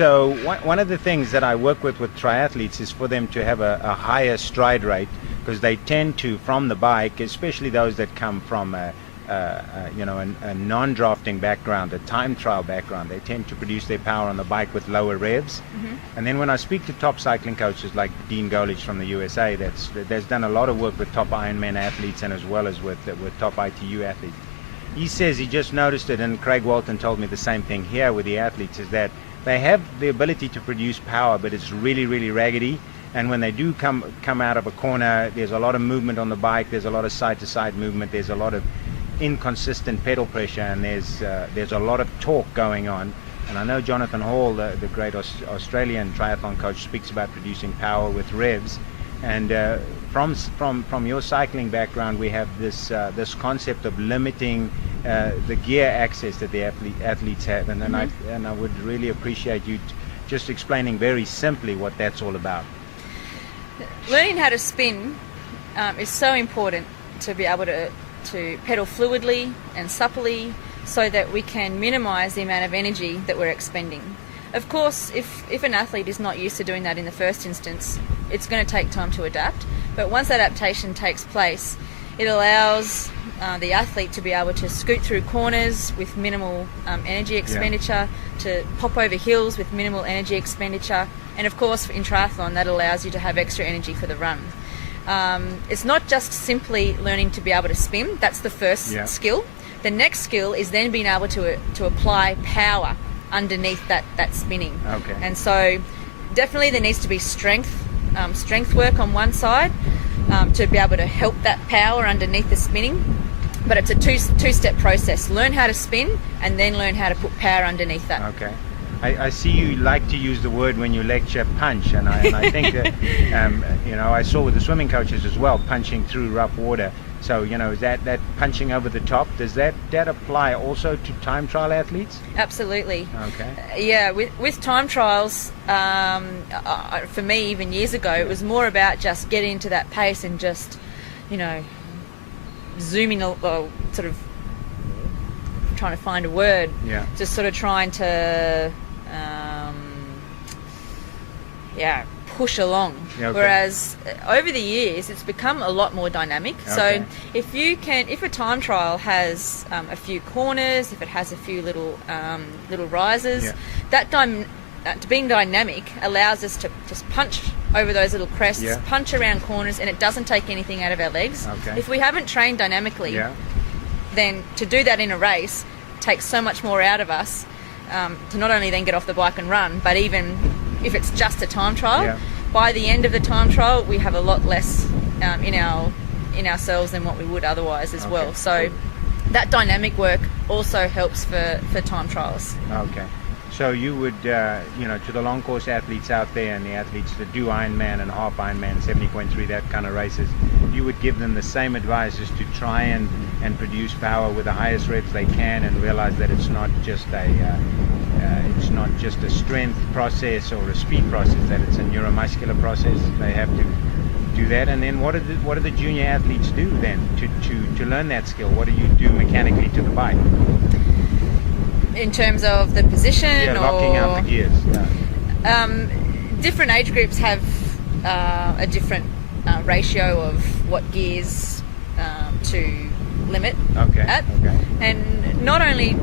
So one of the things that I work with triathletes is for them to have a higher stride rate, because they tend to, from the bike, especially those that come from a non-drafting background, a time trial background, they tend to produce their power on the bike with lower revs. And then when I speak to top cycling coaches like Dean Golich from the USA, that's done a lot of work with top Ironman athletes and as well as with top ITU athletes. He says he just noticed it, and Craig Walton told me the same thing here with the athletes, is that they have the ability to produce power, but it's really, really raggedy. And when they do come out of a corner, there's a lot of movement on the bike, there's a lot of side-to-side movement, there's a lot of inconsistent pedal pressure, and there's a lot of torque going on. And I know Jonathan Hall, the great Australian triathlon coach, speaks about producing power with revs. And from your cycling background, we have this concept of limiting the gear access that the athletes have, and I would really appreciate you just explaining very simply what that's all about. Learning how to spin is so important to be able to pedal fluidly and supplely, so that we can minimize the amount of energy that we're expending. Of course, if an athlete is not used to doing that in the first instance, it's going to take time to adapt. But once that adaptation takes place, it allows the athlete to be able to scoot through corners with minimal energy expenditure, to pop over hills with minimal energy expenditure, and of course in triathlon that allows you to have extra energy for the run. It's not just simply learning to be able to spin. That's the first skill. The next skill is then being able to apply power underneath that spinning. Okay. And so definitely there needs to be strength work on one side to be able to help that power underneath the spinning. But it's a two-step process. Learn how to spin and then learn how to put power underneath that. Okay. I see you like to use the word when you lecture punch, and I think that I saw with the swimming coaches as well, punching through rough water. So that punching over the top, does that apply also to time trial athletes? Absolutely. Okay. Yeah, with time trials, for me even years ago, it was more about just getting into that pace and just zooming, sort of trying to find a word. Yeah. Just sort of trying to push along. Yeah, okay. Whereas over the years it's become a lot more dynamic. Okay. So if a time trial has a few corners, if it has a few little rises, being dynamic allows us to just punch over those little crests, punch around corners, and it doesn't take anything out of our legs. Okay. If we haven't trained dynamically, then to do that in a race takes so much more out of us, to not only then get off the bike and run, but even if it's just a time trial, by the end of the time trial we have a lot less in ourselves than what we would otherwise as well. So that dynamic work also helps for time trials. Okay. So you would, to the long course athletes out there and the athletes that do Ironman and half Ironman, 70.3, that kind of races, you would give them the same advice, as to try and produce power with the highest revs they can, and realize that it's not just a strength process or a speed process, that it's a neuromuscular process. They have to do that. And then what do the junior athletes do then to learn that skill? What do you do mechanically to the bike? In terms of the position, locking out the gears. Different age groups have a different ratio of what gears to limit at. Okay. And not only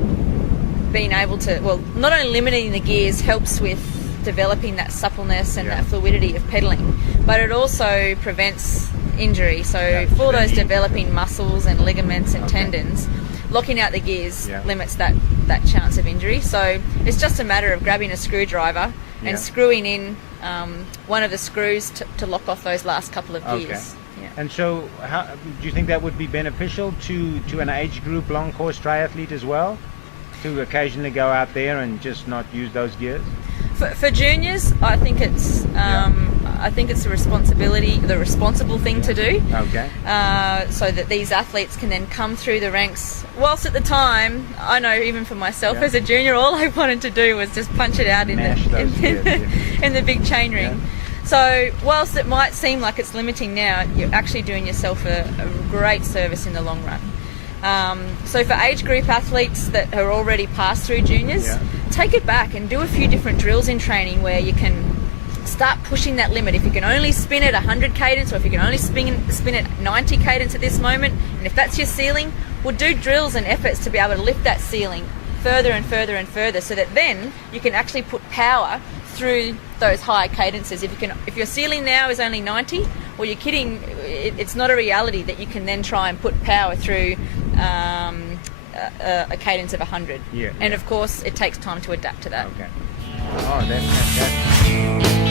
limiting the gears helps with developing that suppleness and that fluidity of pedaling, but it also prevents injury. So for those developing muscles and ligaments and tendons, locking out the gears limits that chance of injury. So it's just a matter of grabbing a screwdriver and screwing in one of the screws to lock off those last couple of gears. Okay. Yeah. And so how do you think that would be beneficial to an age group long course triathlete as well, to occasionally go out there and just not use those gears? For juniors, I think it's the responsible thing to do. Okay. So that these athletes can then come through the ranks. Whilst at the time, I know even for myself as a junior, all I wanted to do was just punch it out in the big chain ring. Yeah. So whilst it might seem like it's limiting now, you're actually doing yourself a great service in the long run. So for age group athletes that are already passed through juniors, take it back and do a few different drills in training where you can start pushing that limit. If you can only spin at 100 cadence, or if you can only spin at 90 cadence at this moment, and if that's your ceiling, we'll do drills and efforts to be able to lift that ceiling further and further and further, so that then you can actually put power through those high cadences. If your ceiling now is only 90, well, you're kidding. It's not a reality that you can then try and put power through a cadence of 100. And of course, it takes time to adapt to that. Okay. Oh, that's fantastic.